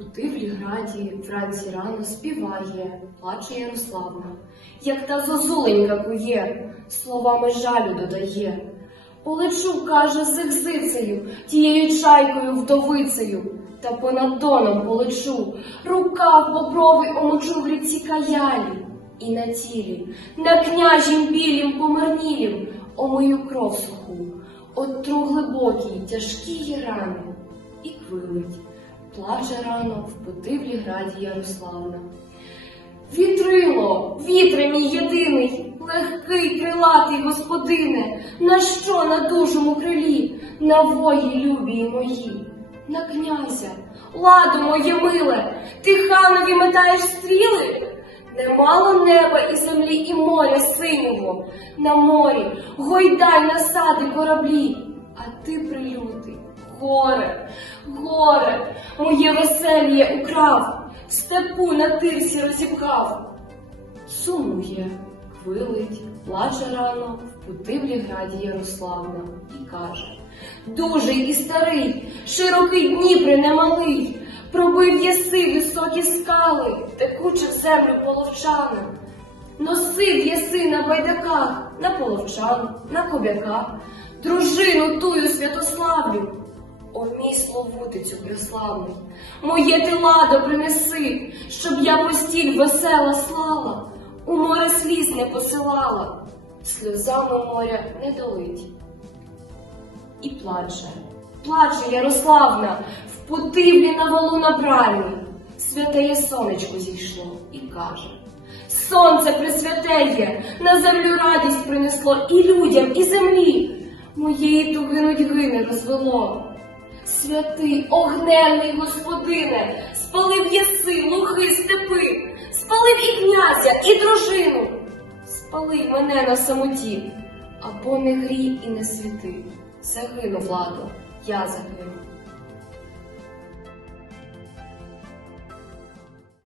У тивлі граді вранці рано співає, плаче Ярославна, як та зозуленька кує, словами жалю додає. Полечу, каже, з екзицею, тією чайкою вдовицею, та понад доном полечу, рукав бобровий омочу в ріці каялі, і на тілі, на княжім білім помарнілім, омию кров суху, отру глибокій, тяжкій рани, і квилить. Плаче рано в потивлі граді Ярославна. Вітрило, вітре мій єдиний, легкий крилатий господине, на що на дужому крилі, на вої любії мої, на князя, ладу моє миле, ти ханові метаєш стріли? Немало неба і землі, і моря синього, на морі гойдай насади кораблі, а ти прилютий, горе, горе, моє веселіє украв, степу на тирсі розіпкав. Сумує, хвилить, плаче рано, в путивлі граді Ярославна і каже Дужий і старий, широкий Дніпри немалий, пробив єси високі скали, текуче в землю половчани. Носив єси на байдаках, на половчан, на кобяках, дружину тую святославлю. О, мій словутицю преславний, моє ти ладо принеси, щоб я постіль весела слала, у море сліз не посилала, сльозами моря не долить. І плаче, плаче Ярославна, в путивлі на валу набральні. Святеє сонечко зійшло і каже. Сонце присвятеє, на землю радість принесло і людям, і землі. Моєї туги нудьги не розвело. Святий огненний господине, спалив єси, лухи степи, спалив і князя, і дружину. Спалив мене на самоті, або не грій і не світи. Загину, владу, я загину.